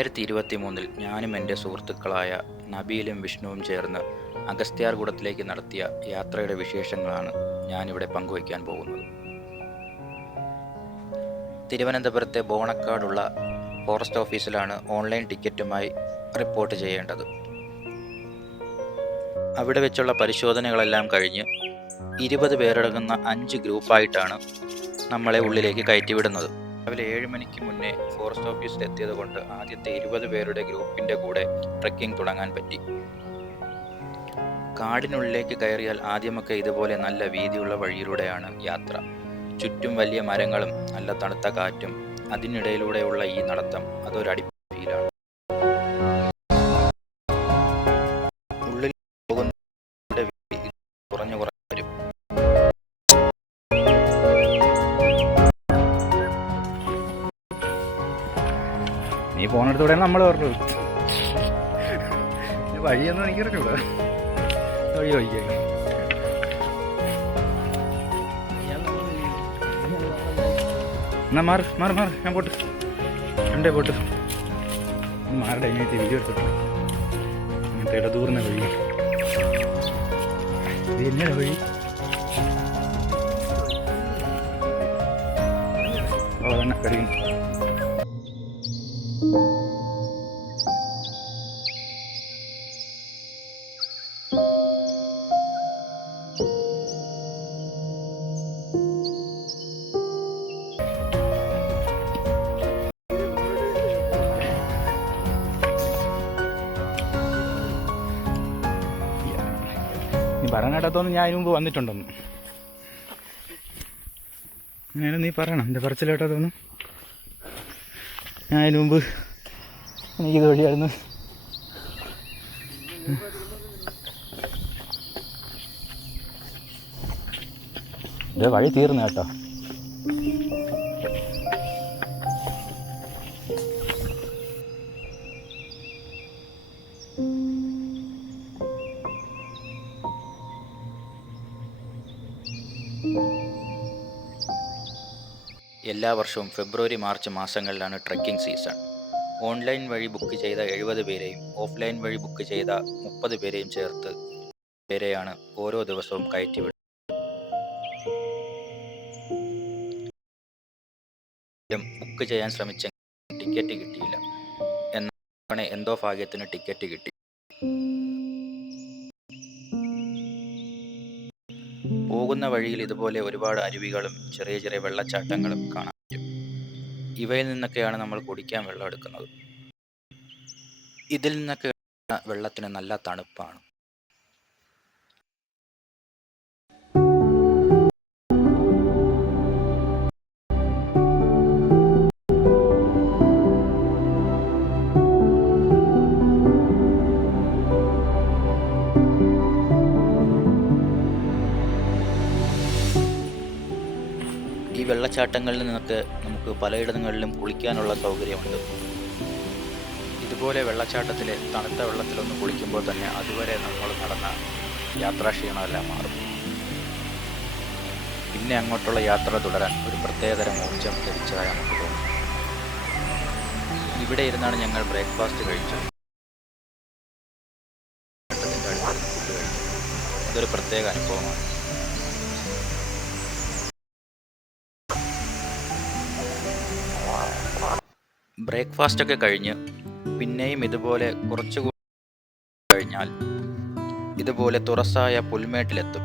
2023 ഞാനും എൻ്റെ സുഹൃത്തുക്കളായ നബീലും വിഷ്ണുവും ചേർന്ന് അഗസ്ത്യാർകൂടത്തിലേക്ക് നടത്തിയ യാത്രയുടെ വിശേഷങ്ങളാണ് ഞാനിവിടെ പങ്കുവയ്ക്കാൻ പോകുന്നത്. തിരുവനന്തപുരത്തെ ബോണക്കാടുള്ള ഫോറസ്റ്റ് ഓഫീസിലാണ് ഓൺലൈൻ ടിക്കറ്റുമായി റിപ്പോർട്ട് ചെയ്യേണ്ടത്. അവിടെ വെച്ചുള്ള പരിശോധനകളെല്ലാം കഴിഞ്ഞ് 20 പേരടങ്ങുന്ന 5 ഗ്രൂപ്പായിട്ടാണ് നമ്മളെ ഉള്ളിലേക്ക് കയറ്റിവിടുന്നത്. രാവിലെ 7 മണിക്ക് മുന്നേ ഫോറസ്റ്റ് ഓഫീസിൽ എത്തിയത് കൊണ്ട് ആദ്യത്തെ 20 പേരുടെ ഗ്രൂപ്പിൻ്റെ കൂടെ ട്രെക്കിംഗ് തുടങ്ങാൻ പറ്റി. കാടിനുള്ളിലേക്ക് കയറിയാൽ ആദ്യമൊക്കെ ഇതുപോലെ നല്ല വീതിയുള്ള വഴിയിലൂടെയാണ് യാത്ര. ചുറ്റും വലിയ മരങ്ങളും നല്ല തണുത്ത കാറ്റും. അതിനിടയിലൂടെയുള്ള ഈ നടത്തം അതൊരു അടിപൊളി ഫീലാണ്. ഉള്ളിൽ പോകുന്നതിന്റെ കുറഞ്ഞു വരും. നീ ഫോണെടുത്തൂടെ നമ്മൾ പറഞ്ഞത് വഴിയൊന്നും എനിക്കറിഞ്ഞൂടാ. വഴി വഴിക്കാം എന്നാ മാറ് മാറ് മാറ്. ഞാൻ പോട്ട് രണ്ടേ പോട്ട് മാറുടെ അതിനകത്ത് വീഡിയോ എടുത്തിട്ട് അങ്ങനത്തെ ഇടതൂർന്ന വഴി. ഇത് എന്നടാ വഴി? ഓ തന്നെ കഴിയും. നീ പറയാൻ കേട്ടതൊന്നും ഞാൻ അതിന് മുമ്പ് വന്നിട്ടുണ്ടെന്ന്. അങ്ങനെ നീ പറയണം. എൻ്റെ പറച്ചിൽ കേട്ടതൊന്നും ഞാൻ അതിന് മുമ്പ് എനിക്കിത് വഴിയായിരുന്നു. ഇത് വഴി തീർന്നു കേട്ടോ. എല്ലാ വർഷവും ഫെബ്രുവരി മാർച്ച് മാസങ്ങളിലാണ് ട്രെക്കിംഗ് സീസൺ. ഓൺലൈൻ വഴി ബുക്ക് ചെയ്ത 70 പേരെയും ഓഫ്ലൈൻ വഴി ബുക്ക് ചെയ്ത 30 പേരെയും ചേർത്ത് പേരെയാണ് ഓരോ ദിവസവും കയറ്റിവിടുന്നത്. ബുക്ക് ചെയ്യാൻ ശ്രമിച്ച ടിക്കറ്റ് കിട്ടിയില്ല. എന്നാൽ എന്തോ ഭാഗ്യത്തിന് ടിക്കറ്റ് കിട്ടി. പോകുന്ന വഴിയിൽ ഇതുപോലെ ഒരുപാട് അരുവികളും ചെറിയ ചെറിയ വെള്ളച്ചാട്ടങ്ങളും കാണാൻ പറ്റും. ഇവയിൽ നിന്നൊക്കെയാണ് നമ്മൾ കുടിക്കാൻ വെള്ളം എടുക്കുന്നത്. ഇതിൽ നിന്നൊക്കെ വെള്ളത്തിന് നല്ല തണുപ്പാണ്. ഈ വെള്ളച്ചാട്ടങ്ങളിൽ നിന്നൊക്കെ നമുക്ക് പലയിടങ്ങളിലും കുളിക്കാനുള്ള സൗകര്യമുണ്ട്. ഇതുപോലെ വെള്ളച്ചാട്ടത്തിലെ തണുത്ത വെള്ളത്തിലൊന്ന് കുളിക്കുമ്പോൾ തന്നെ അതുവരെ നമ്മൾ നടന്ന യാത്രാക്ഷീണമെല്ലാം മാറും. പിന്നെ അങ്ങോട്ടുള്ള യാത്ര തുടരാൻ ഒരു പ്രത്യേകതരം ഊർജം ലഭിച്ചതായി നമുക്ക് തോന്നും. ഇവിടെ ഇരുന്നാണ് ഞങ്ങൾ ബ്രേക്ക്ഫാസ്റ്റ് കഴിച്ചത്. ഫുഡ് കഴിച്ചത് അതൊരു പ്രത്യേക അനുഭവമാണ്. ബ്രേക്ക്ഫാസ്റ്റൊക്കെ കഴിഞ്ഞ് പിന്നെയും ഇതുപോലെ കുറച്ചുകൂടി കഴിഞ്ഞാൽ ഇതുപോലെ തുറസായ പുൽമേട്ടിലെത്തും.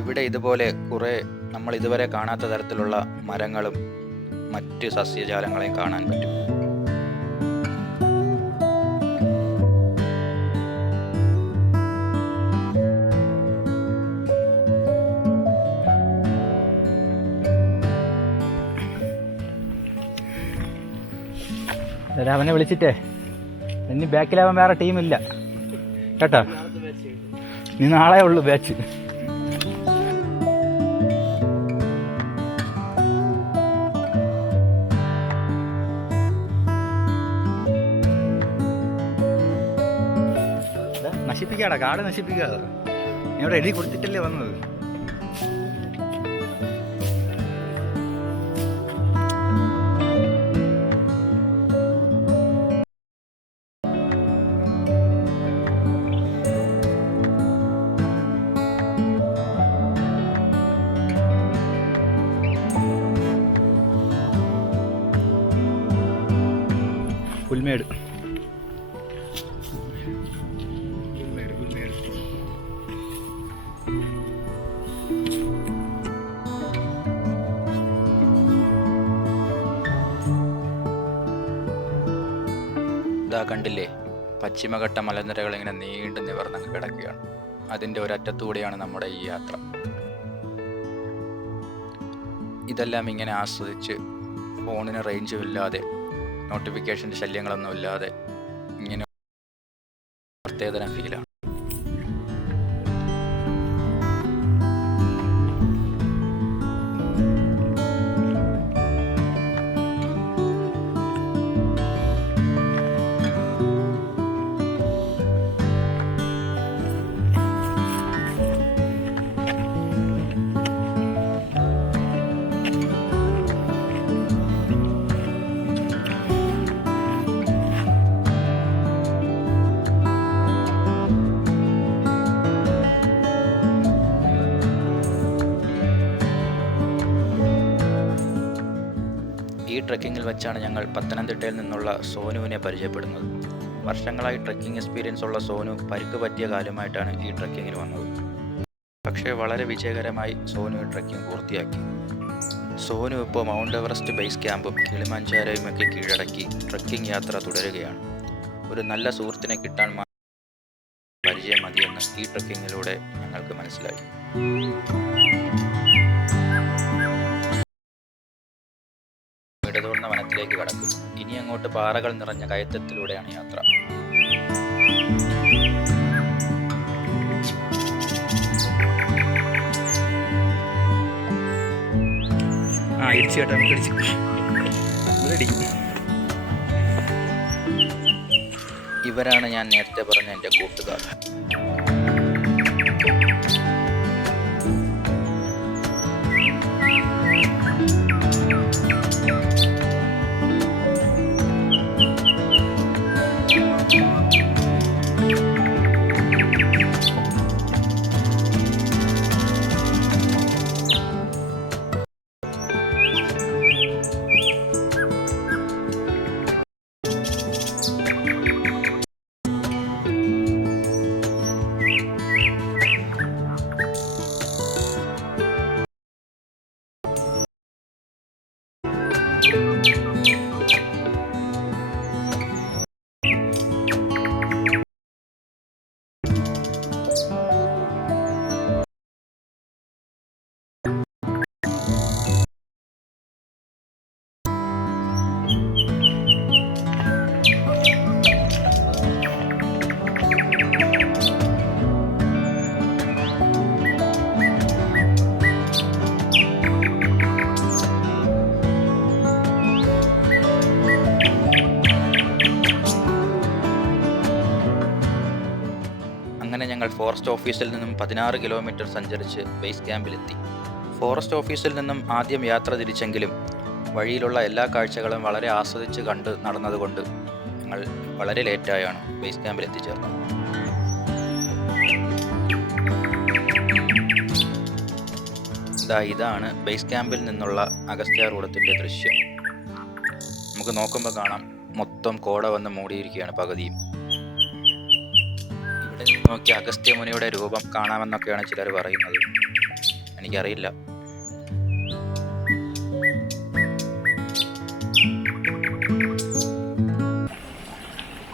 ഇവിടെ ഇതുപോലെ കുറേ നമ്മൾ ഇതുവരെ കാണാത്ത തരത്തിലുള്ള മരങ്ങളും മറ്റ് സസ്യജാലങ്ങളെയും കാണാൻ പറ്റും. അവനെ വിളിച്ചിട്ടേ ഇനി ബാക്കിലാവാൻ വേറെ ടീമില്ല കേട്ടോ. നീ നാളെ ഉള്ളു ബാച്ച്. നശിപ്പിക്കാടാ, കാട് നശിപ്പിക്കാതെ. നീ ഇവിടെ എഴുതി കൊടുത്തിട്ടല്ലേ വന്നത്. പുൽമേട്. ഇതാ കണ്ടില്ലേ, പശ്ചിമഘട്ട മലനിരകൾ ഇങ്ങനെ നീണ്ടു നിവർന്നങ്ങ് കിടക്കുകയാണ്. അതിൻ്റെ ഒരറ്റത്തൂടെയാണ് നമ്മുടെ ഈ യാത്ര. ഇതെല്ലാം ഇങ്ങനെ ആസ്വദിച്ച് ഫോണിന് റേഞ്ചും ഇല്ലാതെ നോട്ടിഫിക്കേഷൻ്റെ ശല്യങ്ങളൊന്നും ഇല്ലാതെ ഇങ്ങനെ പ്രത്യേകതരം ഫീലാണ്. ഈ ട്രെക്കിങ്ങിൽ വെച്ചാണ് ഞങ്ങൾ പത്തനംതിട്ടയിൽ നിന്നുള്ള സോനുവിനെ പരിചയപ്പെടുന്നത്. വർഷങ്ങളായി ട്രെക്കിംഗ് എക്സ്പീരിയൻസ് ഉള്ള സോനു പരിക്ക് പറ്റിയ കാലുമായിട്ടാണ് ഈ ട്രെക്കിങ്ങിന് വന്നത്. പക്ഷേ വളരെ വിജയകരമായി സോനു ഈ ട്രെക്കിംഗ് പൂർത്തിയാക്കി. സോനു ഇപ്പോൾ മൗണ്ട് എവറസ്റ്റ് ബേസ് ക്യാമ്പും കിളിമാഞ്ചാരോയുമൊക്കെ കീഴടക്കി ട്രെക്കിംഗ് യാത്ര തുടരുകയാണ്. ഒരു നല്ല സുഹൃത്തിനെ കിട്ടാൻ പരിചയം മതിയെന്ന് ഈ ട്രെക്കിങ്ങിലൂടെ ഞങ്ങൾക്ക് മനസ്സിലായി. ഇടതൂർന്ന വനത്തിലേക്ക് കടക്കും. ഇനി അങ്ങോട്ട് പാറകൾ നിറഞ്ഞ കയറ്റത്തിലൂടെയാണ് യാത്ര. ഇവരാണ് ഞാൻ നേരത്തെ പറഞ്ഞ എൻ്റെ കൂട്ടുകാർ. അങ്ങനെ ഞങ്ങൾ ഫോറസ്റ്റ് ഓഫീസിൽ നിന്നും 16 കിലോമീറ്റർ സഞ്ചരിച്ച് ബേസ് ക്യാമ്പിലെത്തി. ഫോറസ്റ്റ് ഓഫീസിൽ നിന്നും ആദ്യം യാത്ര തിരിച്ചെങ്കിലും വഴിയിലുള്ള എല്ലാ കാഴ്ചകളും വളരെ ആസ്വദിച്ച് കണ്ട് നടന്നതുകൊണ്ട് ഞങ്ങൾ വളരെ ലേറ്റായാണ് ബേസ് ക്യാമ്പിൽ എത്തിച്ചേർന്നത്. ഇതാണ് ബേസ് ക്യാമ്പിൽ നിന്നുള്ള അഗസ്ത്യാർകൂടത്തിൻ്റെ ദൃശ്യം. നമുക്ക് നോക്കുമ്പോൾ കാണാം, മൊത്തം കോട വന്ന് മൂടിയിരിക്കുകയാണ് പകുതിയും. ഇവിടെ നിന്ന് നോക്കി അഗസ്ത്യമുനിയുടെ രൂപം കാണാമെന്നൊക്കെയാണ് ചിലർ പറയുന്നത്. എനിക്കറിയില്ല.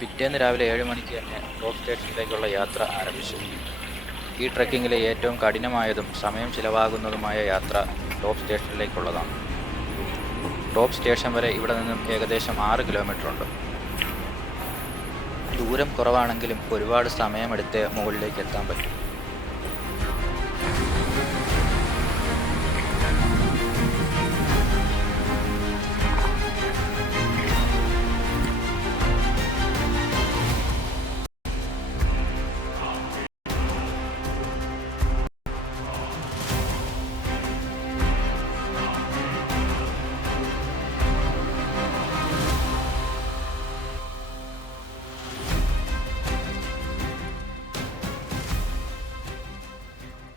പിറ്റേന്ന് രാവിലെ 7 മണിക്ക് തന്നെ ടോപ്പ് സ്റ്റേഷനിലേക്കുള്ള യാത്ര ആരംഭിച്ചു. ഈ ട്രെക്കിങ്ങിലെ ഏറ്റവും കഠിനമായതും സമയം ചിലവാകുന്നതുമായ യാത്ര ടോപ്പ് സ്റ്റേഷനിലേക്കുള്ളതാണ്. ടോപ്പ് സ്റ്റേഷൻ വരെ ഇവിടെ നിന്നും ഏകദേശം 6 കിലോമീറ്റർ ഉണ്ട്. ദൂരം കുറവാണെങ്കിലും ഒരുപാട് സമയമെടുത്ത് മുകളിലേക്ക് എത്താൻ പറ്റും.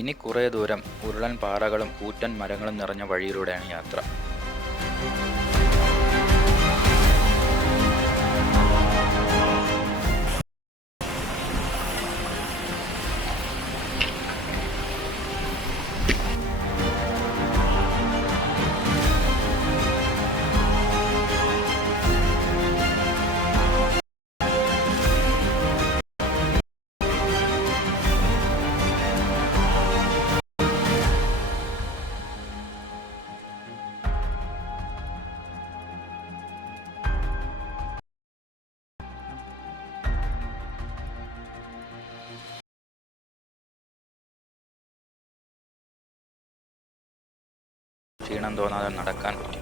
ഇനി കുറേ ദൂരം ഉരുളൻ പാറകളും കൂറ്റൻ മരങ്ങളും നിറഞ്ഞ വഴിയിലൂടെയാണ് യാത്ര. ക്ഷീണം തോന്നാതെ നടക്കാൻ പറ്റും.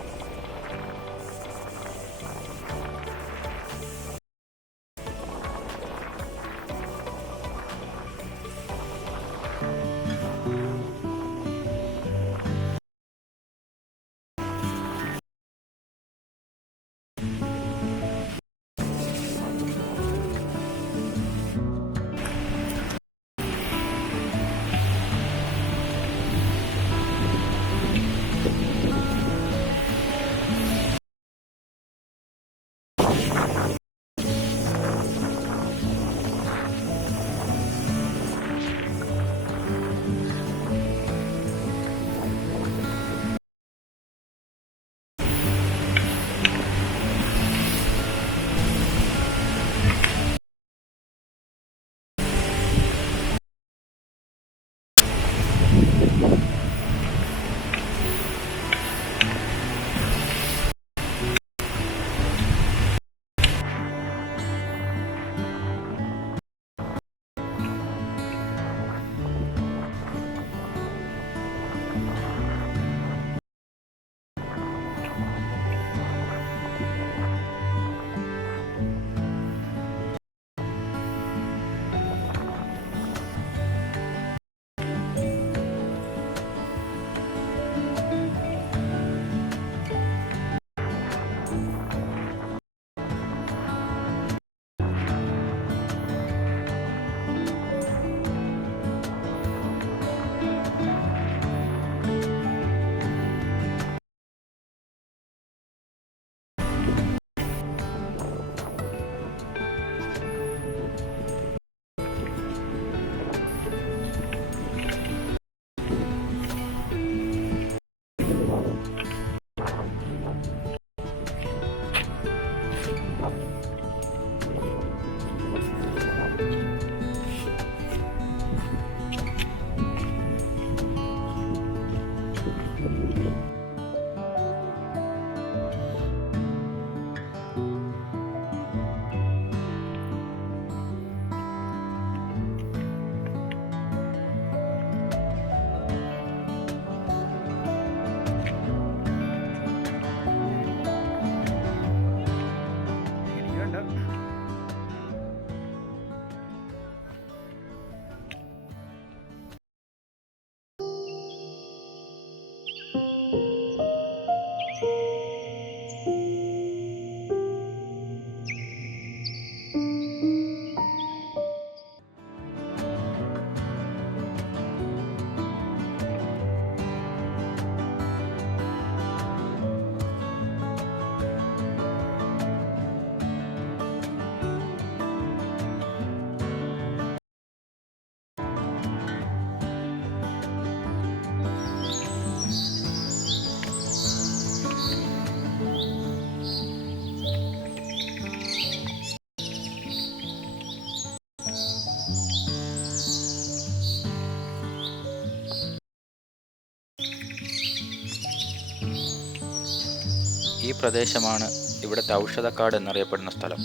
ഈ പ്രദേശമാണ് ഇവിടുത്തെ ഔഷധക്കാട് എന്നറിയപ്പെടുന്ന സ്ഥലം.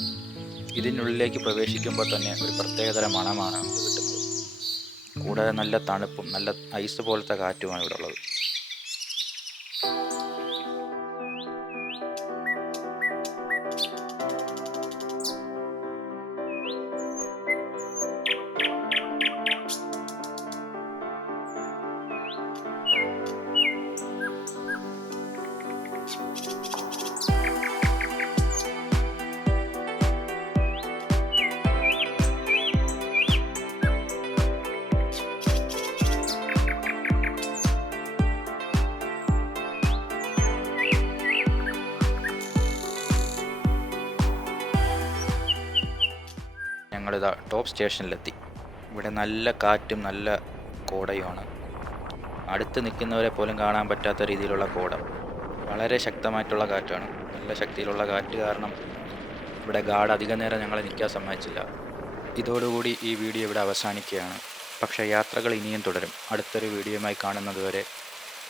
ഇതിനുള്ളിലേക്ക് പ്രവേശിക്കുമ്പോൾ തന്നെ ഒരു പ്രത്യേകതരം മണമാണ് നമുക്ക് കിട്ടുന്നത്. കൂടാതെ നല്ല തണുപ്പും നല്ല ഐസ് പോലത്തെ കാറ്റുമാണ് ഇവിടെ ഉള്ളത്. ഞങ്ങളിതാ ടോപ്പ് സ്റ്റേഷനിലെത്തി. ഇവിടെ നല്ല കാറ്റും നല്ല കോടയുമാണ്. അടുത്ത് നിൽക്കുന്നവരെ പോലും കാണാൻ പറ്റാത്ത രീതിയിലുള്ള കോട. വളരെ ശക്തമായിട്ടുള്ള കാറ്റാണ്. നല്ല ശക്തിയിലുള്ള കാറ്റ് കാരണം ഇവിടെ ഗാർഡ് അധിക നേരം ഞങ്ങളെ നിൽക്കാൻ സമ്മതിച്ചില്ല. ഇതോടുകൂടി ഈ വീഡിയോ ഇവിടെ അവസാനിക്കുകയാണ്. പക്ഷേ യാത്രകൾ ഇനിയും തുടരും. അടുത്തൊരു വീഡിയോയുമായി കാണുന്നതുവരെ